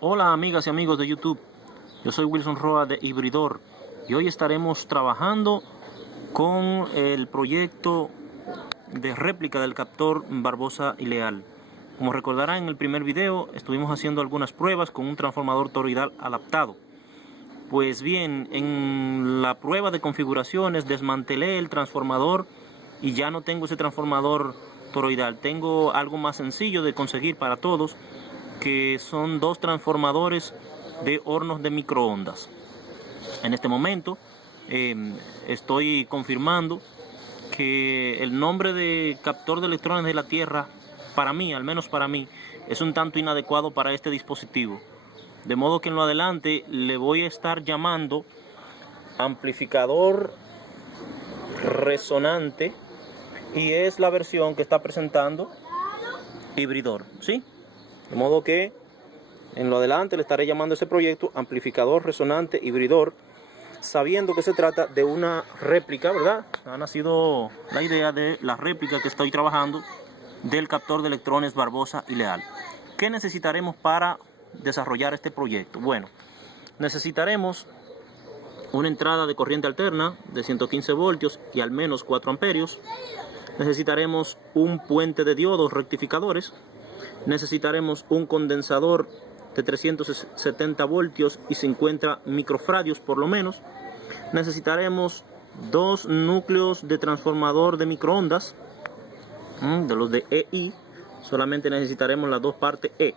Hola amigas y amigos de YouTube, yo soy Wilson Roa de Hibridor y hoy estaremos trabajando con el proyecto de réplica del captor Barbosa y Leal. Como recordarán, en el primer video estuvimos haciendo algunas pruebas con un transformador toroidal adaptado. Pues bien, en la prueba de configuraciones desmantelé el transformador y ya no tengo ese transformador toroidal. Tengo algo más sencillo de conseguir para todos, que son dos transformadores de hornos de microondas. En este momento estoy confirmando que el nombre de captor de electrones de la Tierra, para mí, al menos para mí, es un tanto inadecuado para este dispositivo. De modo que en lo adelante le voy a estar llamando amplificador resonante, y es la versión que está presentando Hibridor, ¿sí? De modo que en lo adelante le estaré llamando a ese proyecto amplificador resonante Hibridor, sabiendo que se trata de una réplica, ¿verdad? Ha nacido la idea de la réplica que estoy trabajando del captor de electrones Barbosa y Leal. ¿Qué necesitaremos para desarrollar este proyecto? Bueno, necesitaremos una entrada de corriente alterna de 115 voltios y al menos 4 amperios. Necesitaremos un puente de diodos rectificadores. Necesitaremos un condensador de 370 voltios y 50 microfradios por lo menos. Necesitaremos dos núcleos de transformador de microondas, de los de EI. Solamente necesitaremos las dos partes E.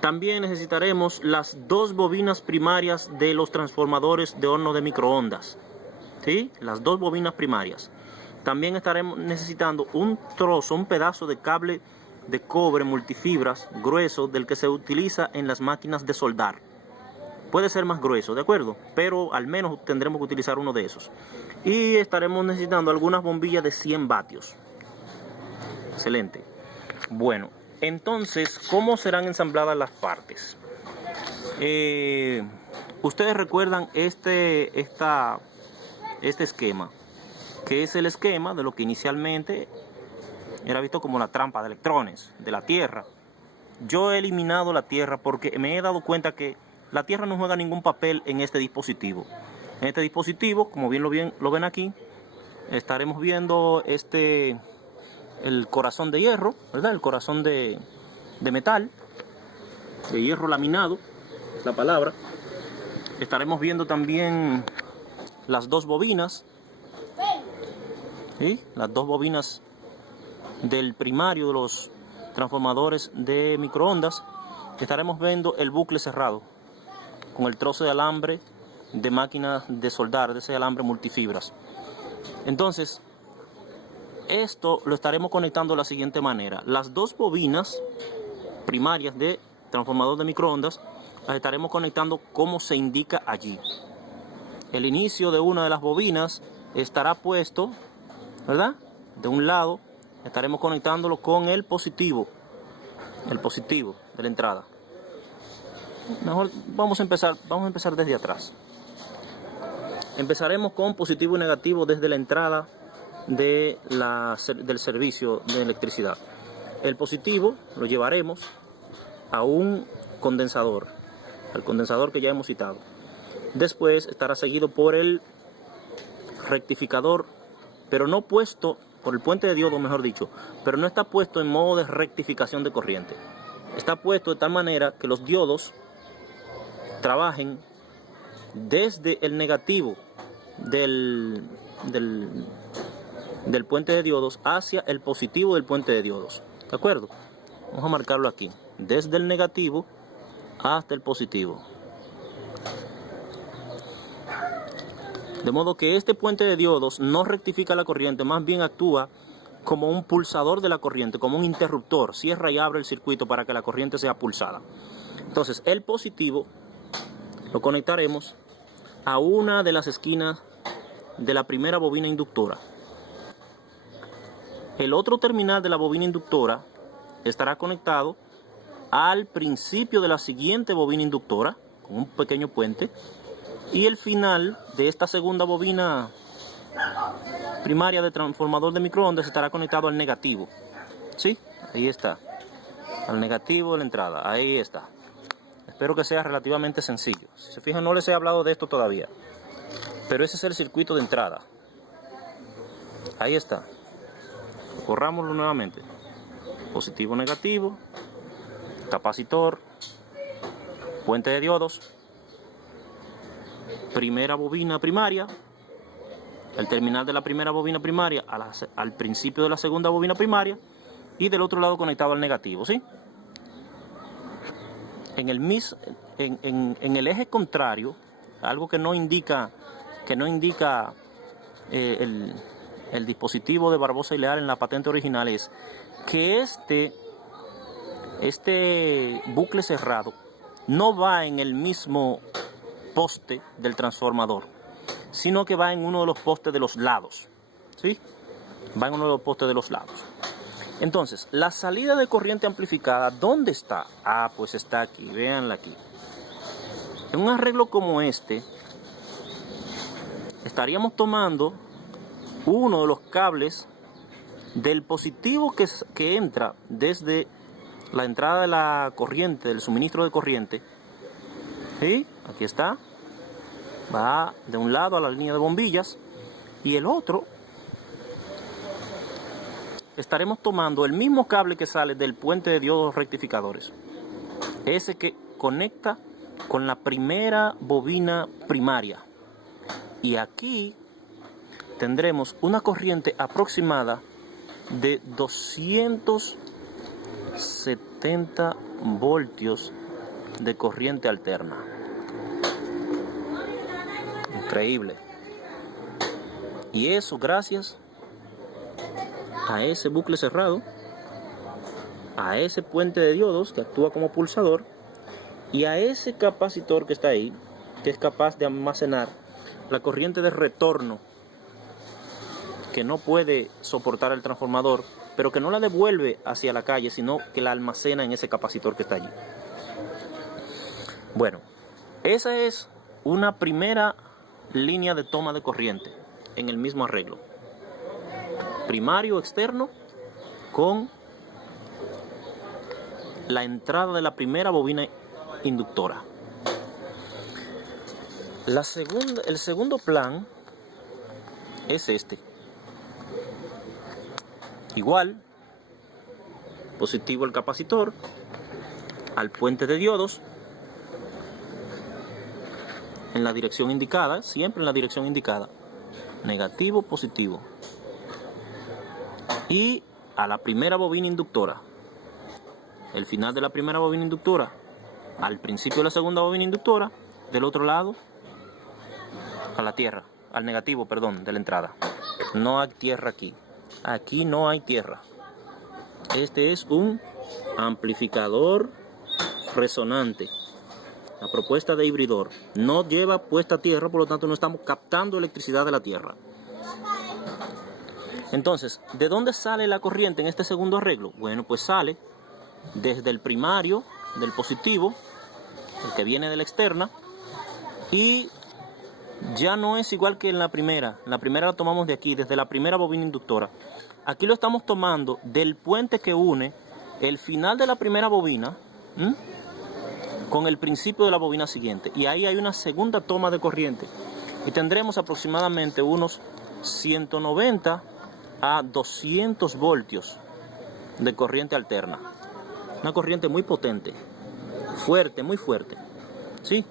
También necesitaremos las dos bobinas primarias de los transformadores de horno de microondas, ¿sí? Las dos bobinas primarias. También estaremos necesitando un trozo, un pedazo de cable de cobre multifibras grueso, del que se utiliza en las máquinas de soldar. Puede ser más grueso, ¿de acuerdo? Pero al menos tendremos que utilizar uno de esos. Y estaremos necesitando algunas bombillas de 100 vatios. Excelente. Bueno, entonces, ¿cómo serán ensambladas las partes? Ustedes recuerdan este esquema, que es el esquema de lo que inicialmente era visto como la trampa de electrones de la Tierra. Yo he eliminado la Tierra porque me he dado cuenta que la Tierra no juega ningún papel en este dispositivo. En este dispositivo, como bien lo ven aquí, estaremos viendo el corazón de hierro, ¿verdad? El corazón de metal, de hierro laminado, es la palabra. Estaremos viendo también las dos bobinas, ¿sí? Las dos bobinas del primario de los transformadores de microondas. Estaremos viendo el bucle cerrado con el trozo de alambre de máquina de soldar, de ese alambre multifibras. Entonces, esto lo estaremos conectando de la siguiente manera. Las dos bobinas primarias de transformador de microondas las estaremos conectando como se indica allí. El inicio de una de las bobinas estará puesto, ¿verdad? De un lado estaremos conectándolo con el positivo de la entrada. Mejor vamos a empezar desde atrás. Empezaremos con positivo y negativo desde la entrada del servicio de electricidad. El positivo lo llevaremos a un condensador, al condensador que ya hemos citado. Después estará seguido por el rectificador, pero no puesto por el puente de diodo, mejor dicho, pero no está puesto en modo de rectificación de corriente. Está puesto de tal manera que los diodos trabajen desde el negativo del puente de diodos hacia el positivo del puente de diodos. ¿De acuerdo? Vamos a marcarlo aquí. Desde el negativo hasta el positivo. De modo que este puente de diodos no rectifica la corriente, más bien actúa como un pulsador de la corriente, como un interruptor. Cierra y abre el circuito para que la corriente sea pulsada. Entonces, el positivo lo conectaremos a una de las esquinas de la primera bobina inductora. El otro terminal de la bobina inductora estará conectado al principio de la siguiente bobina inductora, con un pequeño puente. Y el final de esta segunda bobina primaria de transformador de microondas estará conectado al negativo. ¿Sí? Ahí está. Al negativo de la entrada. Ahí está. Espero que sea relativamente sencillo. Si se fijan, no les he hablado de esto todavía. Pero ese es el circuito de entrada. Ahí está. Corrámoslo nuevamente. Positivo, negativo. Capacitor. Puente de diodos. Primera bobina primaria. El terminal de la primera bobina primaria al principio de la segunda bobina primaria. Y del otro lado conectado al negativo, ¿sí? En el eje contrario, algo que no indica el dispositivo de Barbosa y Leal en la patente original, es que este bucle cerrado no va en el mismo poste del transformador, sino que va en uno de los postes de los lados, ¿sí? Va en uno de los postes de los lados. Entonces, la salida de corriente amplificada, ¿dónde está? Ah, pues está aquí, véanla aquí. En un arreglo como este, estaríamos tomando uno de los cables del positivo que entra desde la entrada de la corriente, del suministro de corriente. ¿Sí? Aquí está. Va de un lado a la línea de bombillas y el otro estaremos tomando el mismo cable que sale del puente de diodos rectificadores, ese que conecta con la primera bobina primaria, y aquí tendremos una corriente aproximada de 270 voltios de corriente alterna. Increíble. Y eso gracias a ese bucle cerrado, a ese puente de diodos que actúa como pulsador y a ese capacitor que está ahí, que es capaz de almacenar la corriente de retorno que no puede soportar el transformador, pero que no la devuelve hacia la calle, sino que la almacena en ese capacitor que está allí. Bueno, esa es una primera línea de toma de corriente en el mismo arreglo. Primario externo con la entrada de la primera bobina inductora. El segundo plan es este. Igual, positivo el capacitor, al puente de diodos, en la dirección indicada, siempre en la dirección indicada, negativo, positivo. Y a la primera bobina inductora, el final de la primera bobina inductora, al principio de la segunda bobina inductora, del otro lado, a la tierra, al negativo, perdón, de la entrada. No hay tierra aquí. Aquí no hay tierra. Este es un amplificador resonante. La propuesta de hibridor no lleva puesta tierra, por lo tanto no estamos captando electricidad de la tierra. Entonces, ¿de dónde sale la corriente en este segundo arreglo? Bueno, pues sale desde el primario, del positivo, el que viene de la externa, y ya no es igual que en la primera. La primera la tomamos de aquí, desde la primera bobina inductora. Aquí lo estamos tomando del puente que une el final de la primera bobina con el principio de la bobina siguiente. Y ahí hay una segunda toma de corriente. Y tendremos aproximadamente unos 190 a 200 voltios de corriente alterna. Una corriente muy potente, fuerte, muy fuerte. ¿Sí?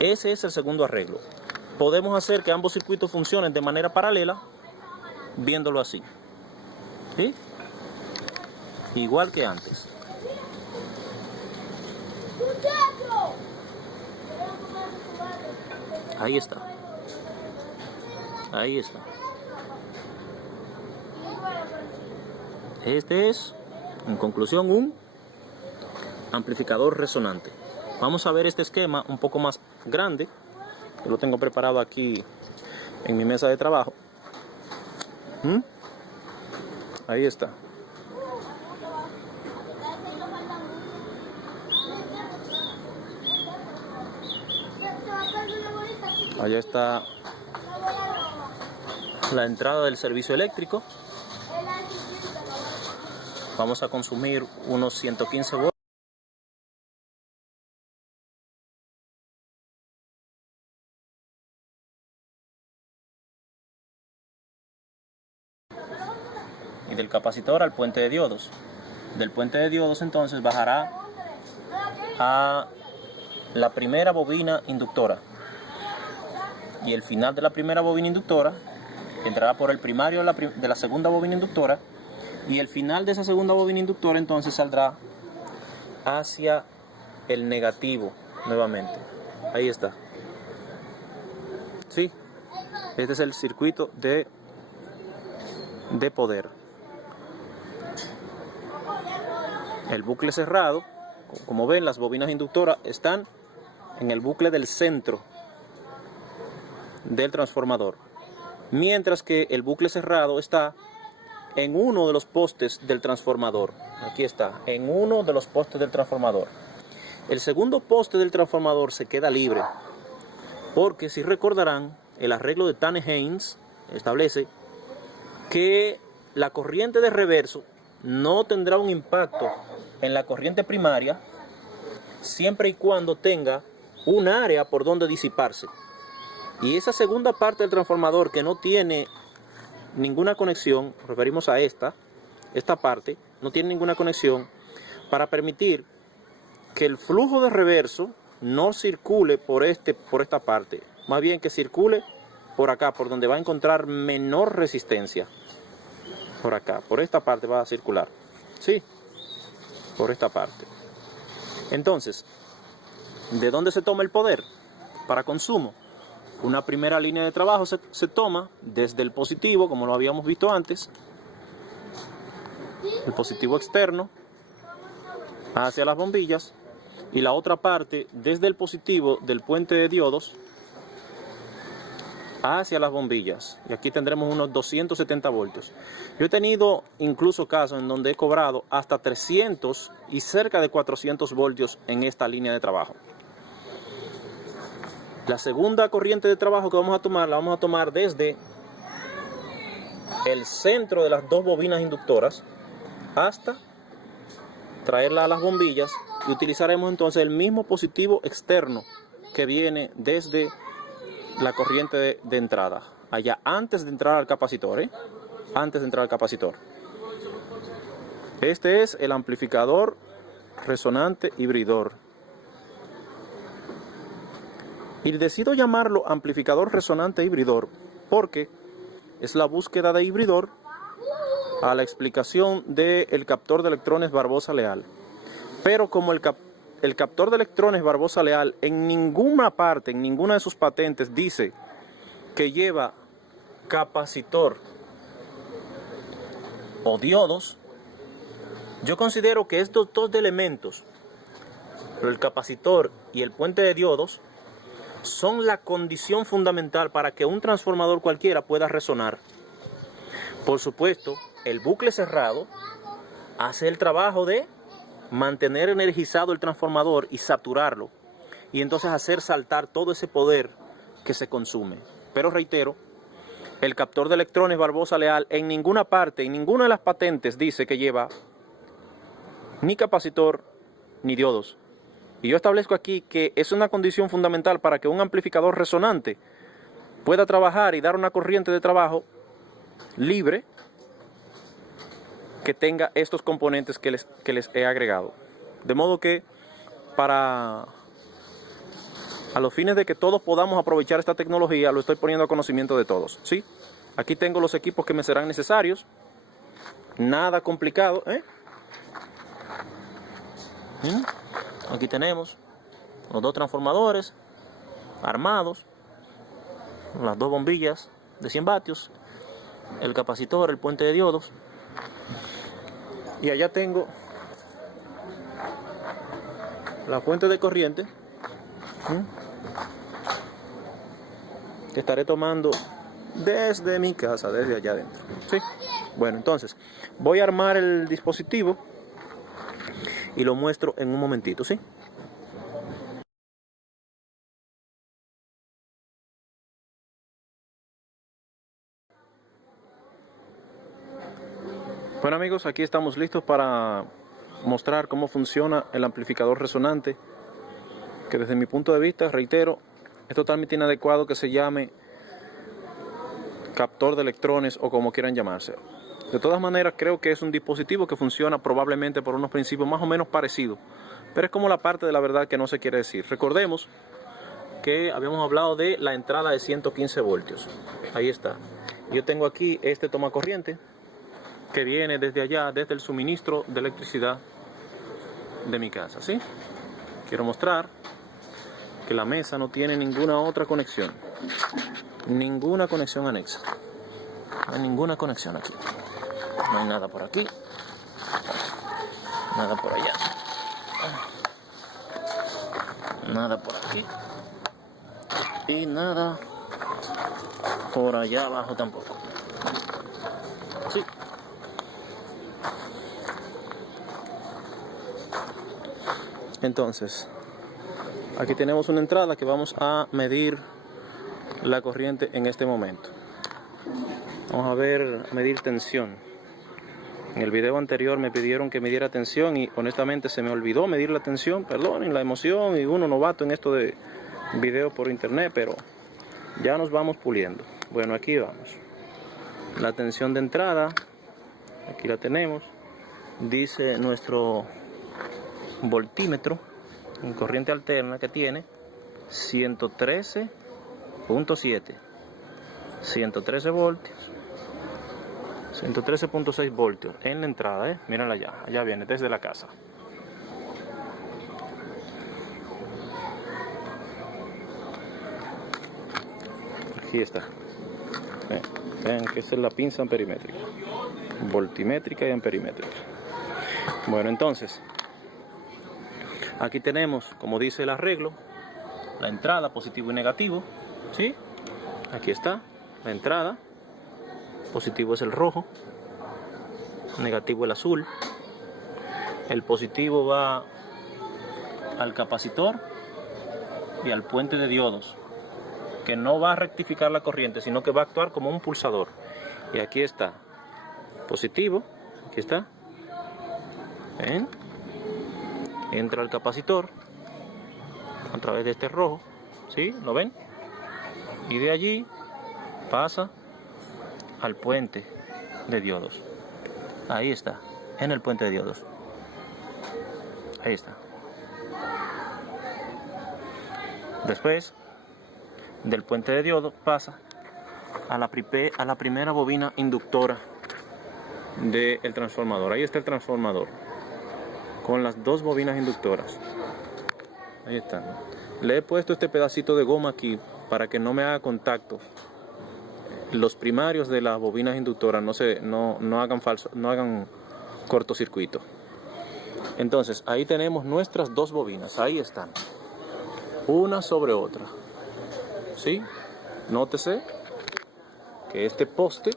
Ese es el segundo arreglo. Podemos hacer que ambos circuitos funcionen de manera paralela, viéndolo así. ¿Sí? Igual que antes. Ahí está. Ahí está. Este es, en conclusión, un amplificador resonante. Vamos a ver este esquema un poco más grande. Yo lo tengo preparado aquí en mi mesa de trabajo. Ahí está. Allá está la entrada del servicio eléctrico. Vamos a consumir unos 115 voltios. del capacitor al puente de diodos. Del puente de diodos entonces bajará a la primera bobina inductora. Y el final de la primera bobina inductora entrará por el primario de la segunda bobina inductora. Y el final de esa segunda bobina inductora entonces saldrá hacia el negativo nuevamente. Ahí está. Sí, este es el circuito de poder. El bucle cerrado, como ven, las bobinas inductoras están en el bucle del centro del transformador, mientras que el bucle cerrado está en uno de los postes del transformador. Aquí está, en uno de los postes del transformador. El segundo poste del transformador se queda libre, porque si recordarán, el arreglo de Tanner-Haynes establece que la corriente de reverso no tendrá un impacto en la corriente primaria siempre y cuando tenga un área por donde disiparse. Y esa segunda parte del transformador que no tiene ninguna conexión, referimos a esta parte, no tiene ninguna conexión, para permitir que el flujo de reverso no circule por esta parte, más bien que circule por acá, por donde va a encontrar menor resistencia. Por acá, por esta parte va a circular, ¿sí? Por esta parte. Entonces, ¿de dónde se toma el poder para consumo? Una primera línea de trabajo se toma desde el positivo, como lo habíamos visto antes, el positivo externo hacia las bombillas, y la otra parte desde el positivo del puente de diodos hacia las bombillas, y aquí tendremos unos 270 voltios. Yo he tenido incluso casos en donde he cobrado hasta 300 y cerca de 400 voltios en esta línea de trabajo. La segunda corriente de trabajo que vamos a tomar, la vamos a tomar desde el centro de las dos bobinas inductoras hasta traerla a las bombillas, y utilizaremos entonces el mismo positivo externo que viene desde la corriente de entrada, allá antes de entrar al capacitor, antes de entrar al capacitor. Este es el amplificador resonante hibridor. Y decido llamarlo amplificador resonante hibridor porque es la búsqueda de hibridor a la explicación del captor de electrones Barbosa Leal. Pero como el captor de electrones Barbosa Leal en ninguna parte, en ninguna de sus patentes dice que lleva capacitor o diodos, yo considero que estos dos elementos, el capacitor y el puente de diodos, son la condición fundamental para que un transformador cualquiera pueda resonar. Por supuesto, el bucle cerrado hace el trabajo de mantener energizado el transformador y saturarlo, y entonces hacer saltar todo ese poder que se consume. Pero reitero, el captor de electrones Barbosa Leal en ninguna parte, en ninguna de las patentes dice que lleva ni capacitor ni diodos. Y yo establezco aquí que es una condición fundamental para que un amplificador resonante pueda trabajar y dar una corriente de trabajo libre que tenga estos componentes que les he agregado. De modo que a los fines de que todos podamos aprovechar esta tecnología, lo estoy poniendo a conocimiento de todos, ¿sí? Aquí tengo los equipos que me serán necesarios. Nada complicado, Aquí tenemos los dos transformadores armados, las dos bombillas de 100 vatios, el capacitor, el puente de diodos, y allá tengo la fuente de corriente que estaré tomando desde mi casa, desde allá adentro, ¿sí? Bueno, entonces voy a armar el dispositivo y lo muestro en un momentito, ¿sí? Bueno amigos, aquí estamos listos para mostrar cómo funciona el amplificador resonante, que desde mi punto de vista, reitero, es totalmente inadecuado que se llame captor de electrones o como quieran llamarse. De todas maneras, creo que es un dispositivo que funciona probablemente por unos principios más o menos parecidos, pero es como la parte de la verdad que no se quiere decir. Recordemos que habíamos hablado de la entrada de 115 voltios. Ahí está. Yo tengo aquí este tomacorriente que viene desde allá, desde el suministro de electricidad de mi casa, ¿sí? Quiero mostrar que la mesa no tiene ninguna otra conexión, ninguna conexión anexa, no hay ninguna conexión aquí, no hay nada por aquí, nada por allá, nada por aquí y nada por allá abajo tampoco. Sí. Entonces, aquí tenemos una entrada que vamos a medir la corriente en este momento. Vamos a medir tensión. En el video anterior me pidieron que midiera tensión y honestamente se me olvidó medir la tensión. Perdonen la emoción y uno novato en esto de video por internet, pero ya nos vamos puliendo. Bueno, aquí vamos. La tensión de entrada, aquí la tenemos. Dice nuestro voltímetro en corriente alterna que tiene 113.7, 113 voltios, 113.6 voltios en la entrada, mírenla allá viene desde la casa. Aquí está. Vean que esa es la pinza amperimétrica, voltimétrica y amperimétrica. Bueno, entonces aquí tenemos, como dice el arreglo, la entrada, positivo y negativo, ¿sí? Aquí está la entrada, positivo es el rojo, negativo el azul. El positivo va al capacitor y al puente de diodos, que no va a rectificar la corriente, sino que va a actuar como un pulsador. Y aquí está, positivo, aquí está, ¿ven? Entra al capacitor a través de este rojo, ¿sí? ¿Lo ven? Y de allí pasa al puente de diodos. Ahí está, en el puente de diodos. Ahí está. Después del puente de diodos pasa a la primera bobina inductora del transformador. Ahí está el transformador con las dos bobinas inductoras. Ahí están. Le he puesto este pedacito de goma aquí para que no me haga contacto. Los primarios de las bobinas inductoras no hagan cortocircuito. Entonces, ahí tenemos nuestras dos bobinas. Ahí están. Una sobre otra. ¿Sí? Nótese que ese poste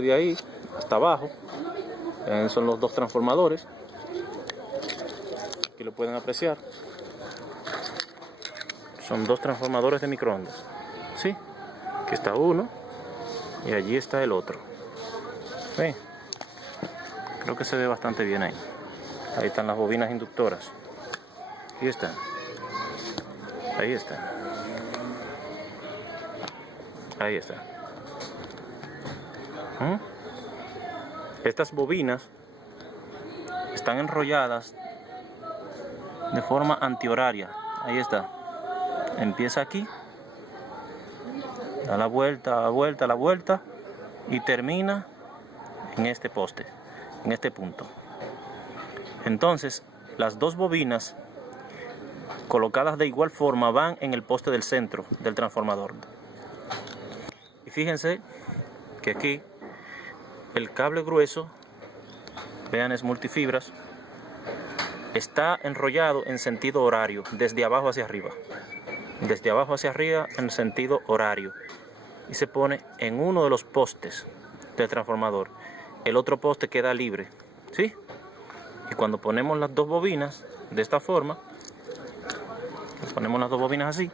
de ahí hasta abajo, son los dos transformadores. Aquí lo pueden apreciar. Son dos transformadores de microondas. ¿Sí? Aquí está uno y allí está el otro. ¿Sí? Creo que se ve bastante bien ahí. Ahí están las bobinas inductoras. Ahí están. Ahí están. Ahí está. Estas bobinas están enrolladas de forma antihoraria. Ahí está. Empieza aquí, da la vuelta y termina en este poste, en este punto. Entonces, las dos bobinas colocadas de igual forma van en el poste del centro del transformador. Y fíjense que aquí el cable grueso, vean, es multifibras, está enrollado en sentido horario, desde abajo hacia arriba. Desde abajo hacia arriba en sentido horario. Y se pone en uno de los postes del transformador. El otro poste queda libre, ¿sí? Y cuando ponemos las dos bobinas de esta forma, ponemos las dos bobinas así,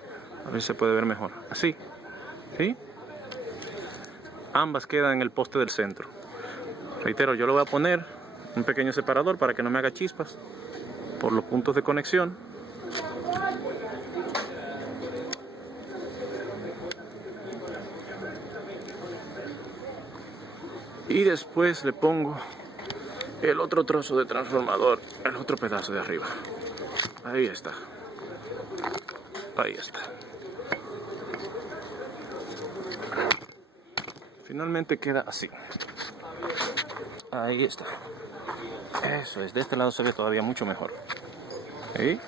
a ver si se puede ver mejor, así, ¿sí? Ambas quedan en el poste del centro. Reitero, yo le voy a poner un pequeño separador para que no me haga chispas por los puntos de conexión. Y después le pongo el otro trozo de transformador, el otro pedazo de arriba. Ahí está. Ahí está. Finalmente queda así. Ahí está. Eso es, de este lado se ve todavía mucho mejor. ¿Sí?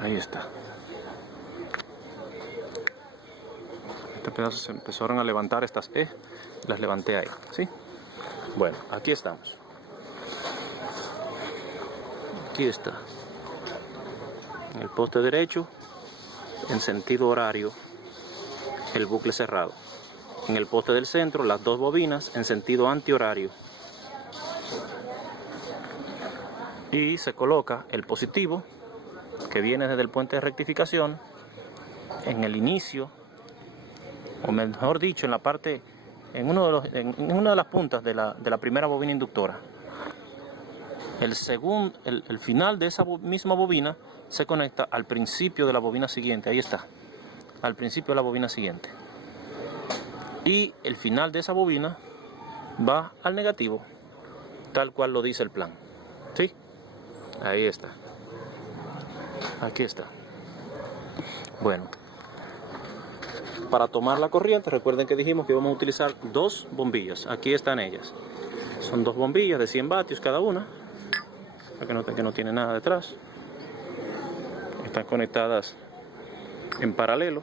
Ahí está. Este pedazo se empezaron a levantar estas E. Las levanté ahí, ¿sí? Bueno, aquí estamos. Aquí está. En el poste derecho, en sentido horario, el bucle cerrado. En el poste del centro, las dos bobinas en sentido antihorario. Y se coloca el positivo, que viene desde el puente de rectificación, en el inicio, o mejor dicho, en la parte, en una de las puntas de la primera bobina inductora. El final de esa misma bobina se conecta al principio de la bobina siguiente. Ahí está, al principio de la bobina siguiente. Y el final de esa bobina va al negativo, tal cual lo dice el plan. ¿Sí? Ahí está. Aquí está. Bueno, para tomar la corriente, recuerden que dijimos que íbamos a utilizar dos bombillas. Aquí están ellas. Son dos bombillas de 100 vatios cada una. Para que noten que no tiene nada detrás. Están conectadas en paralelo.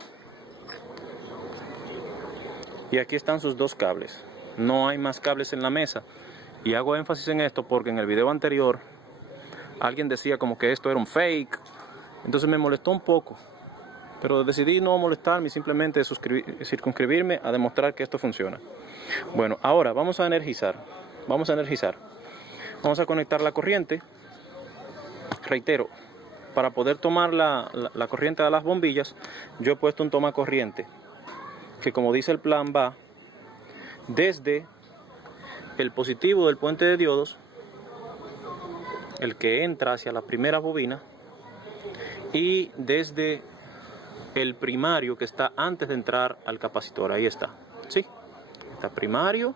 Y aquí están sus dos cables. No hay más cables en la mesa. Y hago énfasis en esto porque en el video anterior alguien decía como que esto era un fake. Entonces me molestó un poco. Pero decidí no molestarme y simplemente circunscribirme a demostrar que esto funciona. Bueno, ahora vamos a energizar. Vamos a conectar la corriente. Reitero, para poder tomar la corriente de las bombillas, yo he puesto un toma corriente, que como dice el plan va desde el positivo del puente de diodos, el que entra hacia la primera bobina, y desde el primario que está antes de entrar al capacitor. Ahí está, ¿sí? Está primario,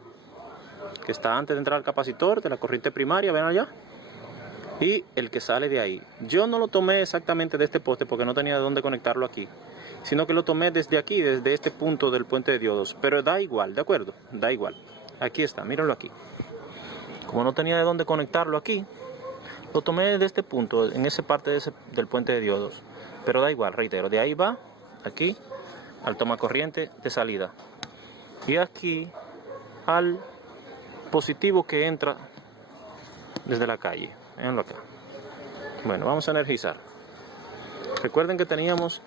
que está antes de entrar al capacitor de la corriente primaria, ven allá, y el que sale de ahí. Yo no lo tomé exactamente de este poste porque no tenía de dónde conectarlo aquí, sino que lo tomé desde aquí, desde este punto del puente de diodos, pero da igual, ¿de acuerdo? Da igual. Aquí está, mírenlo aquí. Como no tenía de dónde conectarlo aquí, lo tomé desde este punto, en esa parte del puente de diodos, pero da igual, reitero, de ahí va, aquí, al toma corriente de salida, y aquí al positivo que entra desde la calle. Véanlo acá. Bueno, vamos a energizar. Recuerden que teníamos,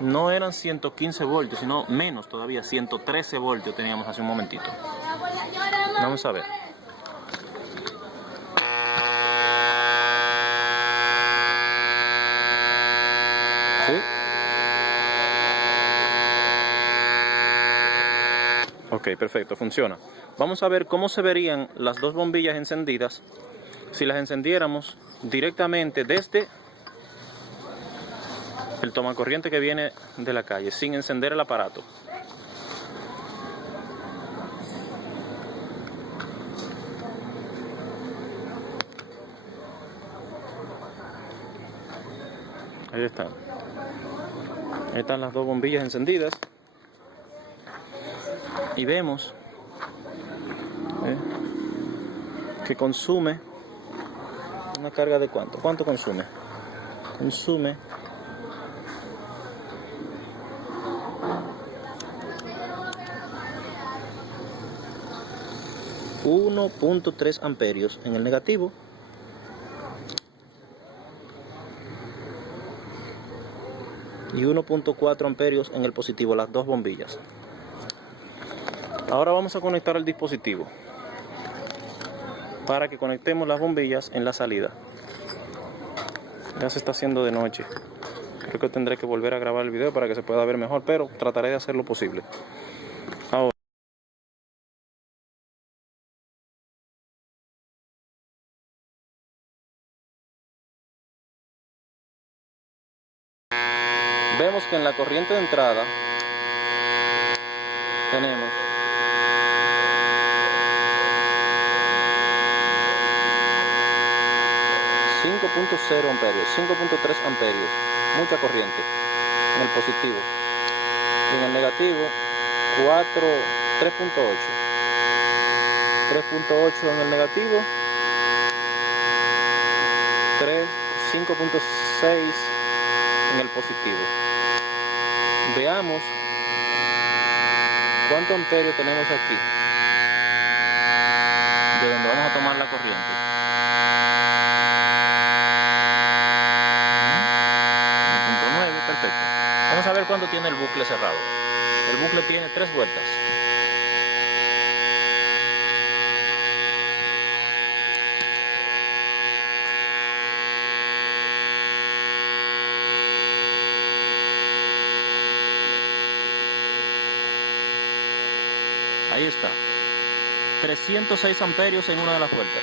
no eran 115 voltios, sino menos todavía, 113 voltios teníamos hace un momentito. Vamos a ver. ¿Sí? Ok, perfecto, funciona. Vamos a ver cómo se verían las dos bombillas encendidas si las encendiéramos directamente desde el tomacorriente que viene de la calle, sin encender el aparato. Ahí están. Ahí están las dos bombillas encendidas. Y vemos que consume una carga de ¿cuánto? ¿Cuánto consume? Consume 1.3 amperios en el negativo y 1.4 amperios en el positivo, las dos bombillas. Ahora vamos a conectar el dispositivo para que conectemos las bombillas en la salida. Ya se está haciendo de noche. Creo que tendré que volver a grabar el video para que se pueda ver mejor, pero trataré de hacer lo posible. Ahora vemos que en la corriente de entrada tenemos 5.0 amperios, 5.3 amperios, mucha corriente en el positivo, y en el negativo 3.8 en el negativo, 5.6 en el positivo. Veamos cuánto amperio tenemos aquí, de donde vamos a tomar la corriente. 1.9, perfecto. Vamos a ver cuánto tiene el bucle cerrado. El bucle tiene 3 vueltas. Ahí está. 306 amperios en una de las vueltas.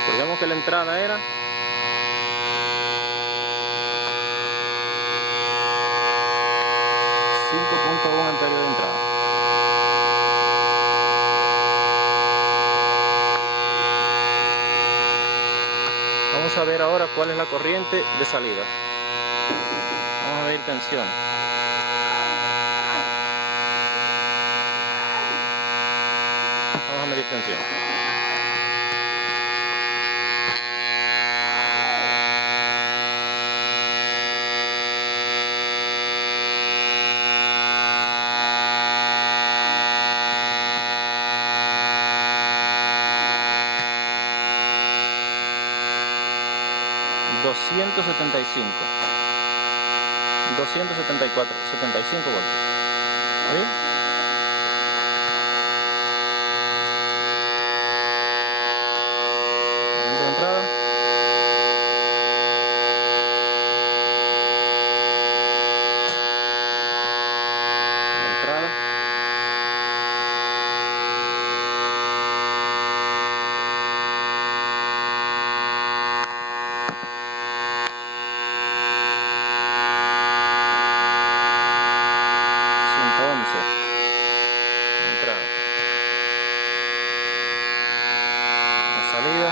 Recordemos que la entrada era 5.1 amperios de entrada. Vamos a ver ahora cuál es la corriente de salida. Vamos a ver tensión. Vamos a medir tensión. $275, 274, 75 voltios. ¿Sí? De entrada. La entrada. Entrada. La salida.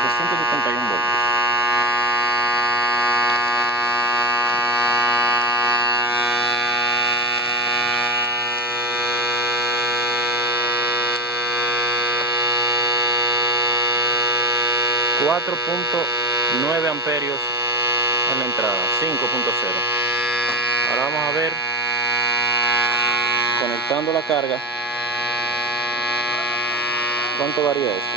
$271 voltios. $4.9 amperios en la entrada, 5.0. Ahora vamos a ver, conectando la carga, cuánto varía esto.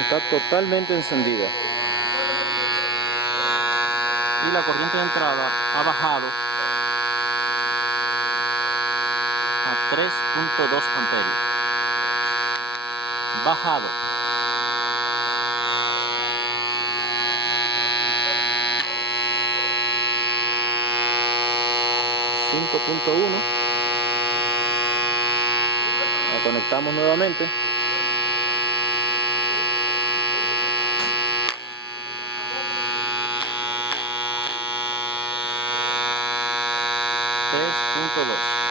Está totalmente encendida y la corriente de entrada ha bajado a 3.2 amperios. Bajado. $5.1. La conectamos nuevamente. $3.2.